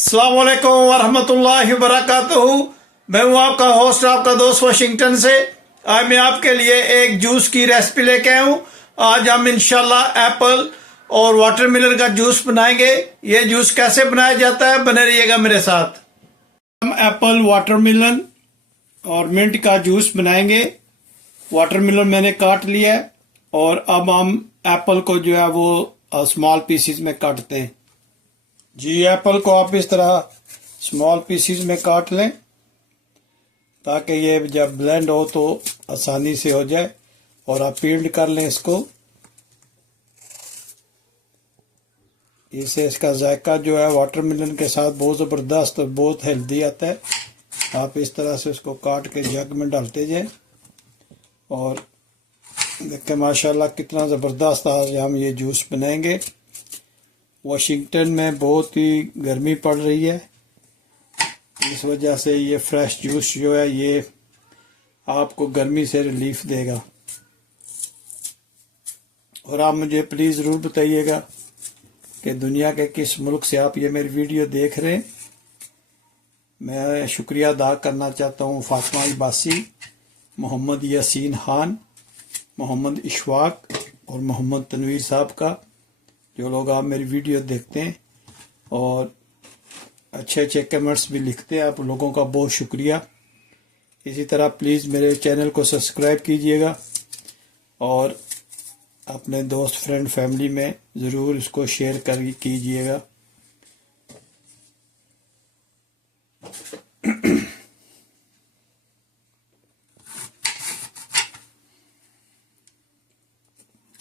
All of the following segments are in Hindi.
अस्सलाम वालेकुम वरहमतुल्लाहि वबरकातुहू। मैं हूं आपका होस्ट, आपका दोस्त वाशिंगटन से। आज मैं आपके लिए एक जूस की रेसिपी लेके आया हूं। आज हम इंशाल्लाह एप्पल और वाटरमेलन का जूस बनाएंगे। ये जूस कैसे बनाया जाता है, बने रहिएगा मेरे साथ। हम एप्पल, वाटरमेलन और मिंट का जूस बनाएंगे। वाटरमेलन मैंने काट लिया है और अब हम एप्पल को जो है वो स्मॉल पीसीज में काटते हैं। जी, एप्पल को आप इस तरह स्मॉल पीसीज में काट लें ताकि ये जब ब्लेंड हो तो आसानी से हो जाए। और आप पील्ड कर लें इसको। इससे इसका जायका जो है वाटरमेलन के साथ बहुत ज़बरदस्त और बहुत हेल्दी आता है। आप इस तरह से उसको काट के जग में डालते जाएं और देखें माशाल्लाह कितना ज़बरदस्त आज हम ये जूस बनाएंगे। वाशिंगटन में बहुत ही गर्मी पड़ रही है, इस वजह से ये फ्रेश जूस जो है ये आपको गर्मी से रिलीफ देगा। और आप मुझे प्लीज़ ज़रूर बताइएगा कि दुनिया के किस मुल्क से आप ये मेरी वीडियो देख रहे हैं। मैं शुक्रिया अदा करना चाहता हूँ फातिमा इबासी, मोहम्मद यासीन खान, मोहम्मद इशफाक और मोहम्मद तनवीर साहब का, जो लोग आप मेरी वीडियो देखते हैं और अच्छे अच्छे कमेंट्स भी लिखते हैं। आप लोगों का बहुत शुक्रिया। इसी तरह प्लीज़ मेरे चैनल को सब्सक्राइब कीजिएगा और अपने दोस्त, फ्रेंड, फैमिली में ज़रूर इसको शेयर कर कीजिएगा।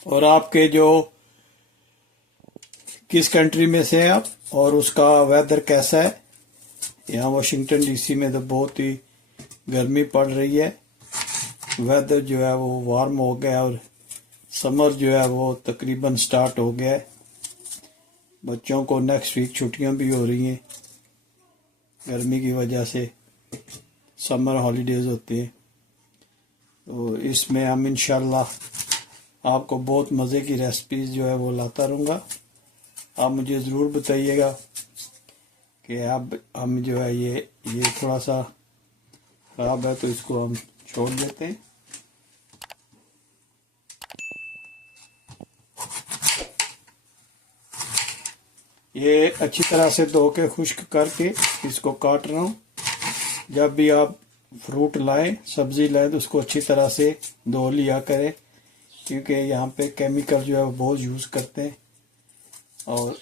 और आपके जो किस कंट्री में से हैं आप और उसका वेदर कैसा है। यहाँ वाशिंगटन डीसी में तो बहुत ही गर्मी पड़ रही है। वेदर जो है वो वार्म हो गया और समर जो है वो तकरीबन स्टार्ट हो गया है। बच्चों को नेक्स्ट वीक छुट्टियां भी हो रही हैं, गर्मी की वजह से समर हॉलीडेज होते हैं। तो इसमें हम इंशाल्लाह आपको बहुत मज़े की रेसिपीज़ जो है वो लाता रहूँगा। आप मुझे ज़रूर बताइएगा कि आप हम जो है ये थोड़ा सा ख़राब है तो इसको हम छोड़ देते हैं। ये अच्छी तरह से धो के खुश्क करके इसको काट रहा हूँ। जब भी आप फ्रूट लाएं, सब्ज़ी लाएं तो उसको अच्छी तरह से धो लिया करें, क्योंकि यहाँ पे केमिकल जो है वो बहुत यूज़ करते हैं और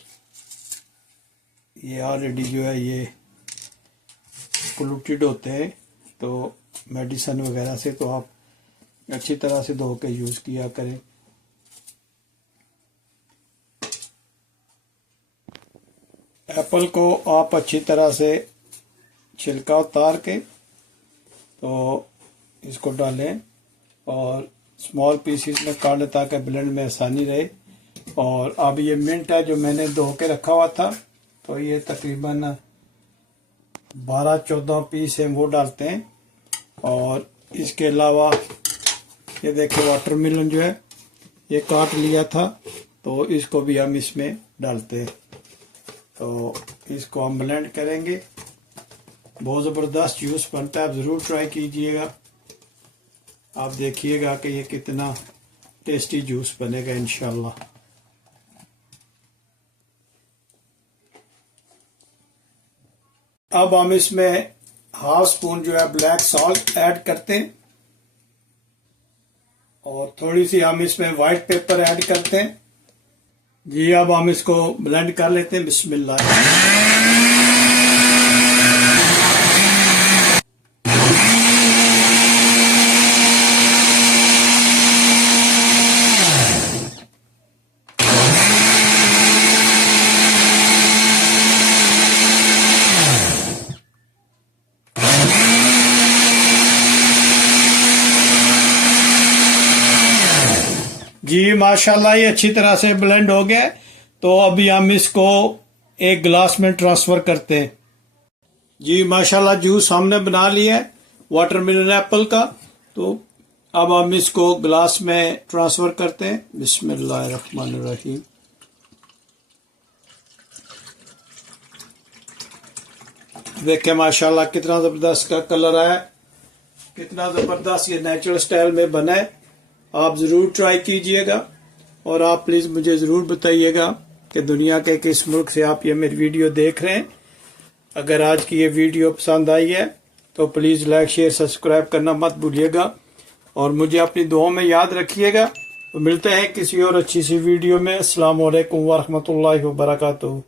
ये ऑलरेडी जो है ये पोल्यूटेड होते हैं तो मेडिसिन वगैरह से। तो आप अच्छी तरह से धो के यूज़ किया करें। एप्पल को आप अच्छी तरह से छिलका उतार के तो इसको डालें और स्मॉल पीसीस में काट लें ताकि ब्लेंड में आसानी रहे। और अब ये मिंट है जो मैंने धो के रखा हुआ था, तो ये तकरीबन 12-14 पीस हैं वो डालते हैं। और इसके अलावा ये देखिए वाटरमेलन जो है ये काट लिया था तो इसको भी हम इसमें डालते हैं। तो इसको हम ब्लेंड करेंगे। बहुत ज़बरदस्त जूस बनता है, आप ज़रूर ट्राई कीजिएगा। आप देखिएगा कि ये कितना टेस्टी जूस बनेगा इंशाल्लाह। अब हम इसमें हाफ स्पून जो है ब्लैक सॉल्ट ऐड करते हैं और थोड़ी सी हम इसमें वाइट पेपर ऐड करते हैं। जी, अब हम इसको ब्लेंड कर लेते हैं। बिस्मिल्लाह। जी माशाल्लाह ये अच्छी तरह से ब्लेंड हो गया। तो अभी हम इसको एक गिलास में ट्रांसफ़र करते हैं। जी माशाल्लाह जूस हमने बना लिया है वाटरमेलन एप्पल का। तो अब हम इसको गिलास में ट्रांसफ़र करते हैं। बिस्मिल्लाहिर्रहमानिर्रहीम। देखें माशाल्लाह कितना ज़बरदस्त का कलर आया, कितना ज़बरदस्त ये नेचुरल स्टाइल में बना है। आप ज़रूर ट्राई कीजिएगा और आप प्लीज़ मुझे ज़रूर बताइएगा कि दुनिया के किस मुल्क से आप ये मेरी वीडियो देख रहे हैं। अगर आज की ये वीडियो पसंद आई है तो प्लीज़ लाइक शेयर सब्सक्राइब करना मत भूलिएगा और मुझे अपनी दुआओं में याद रखिएगा। तो मिलते हैं किसी और अच्छी सी वीडियो में। अस्सलाम वालेकुम व रहमतुल्लाहि व बरकातुहू।